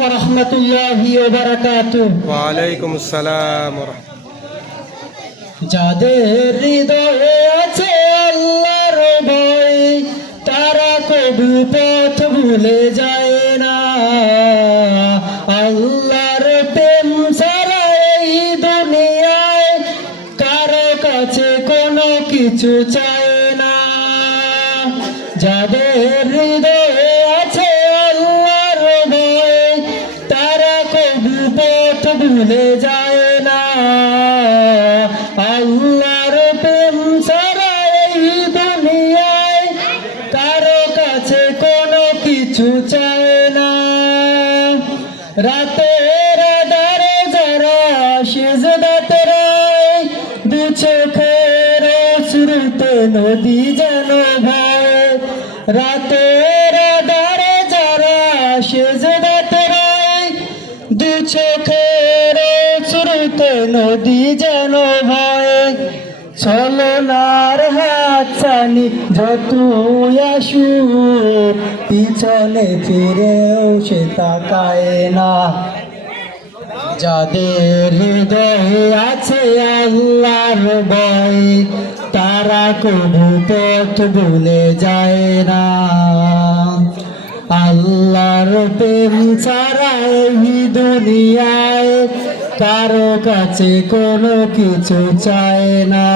ওয়া রাহমাতুল্লাহি ওয়া বারাকাতুহু। ওয়া আলাইকুম আসসালাম ওয়া রাহমাতুল্লাহ। যাদের হৃদয়ে আছে আল্লাহর ভয়, তারা কবু পথ ভুলে যায় না। আল্লাহর প্রেম ছাড়া এই দুনিয়ায় কারো কাছে কোনো কিছু চায় না। যাদের হৃদয়ে আছে আল্লাহর ভয়, তারা কবু পথ ভুলে যায় না। আল্লাহর প্রেম ছাড়া এই দুনিয়ায় কারো কাছে কোনো কিছু চায় না। রাতের আধারে যারা সিজদাতে রয়, দু চোখের অশ্রুতে নদী যেন ভয়। রাতের আধারে যারা সিজদাতে রয়, দু চোখের অশ্রুতে নদী যেন ভয়। ছলনার হাত ছানি যতই আসুক, পিছনে ফিরেও সে তাকায় না। যাদের হৃদয়ে আছে আল্লাহর ভয়, তারা কবু পথ ভুলে যায় না। আল্লাহর প্রেম ছাড়া এই দুনিয়ায় কারো কাছে কোনো কিছু চায় না।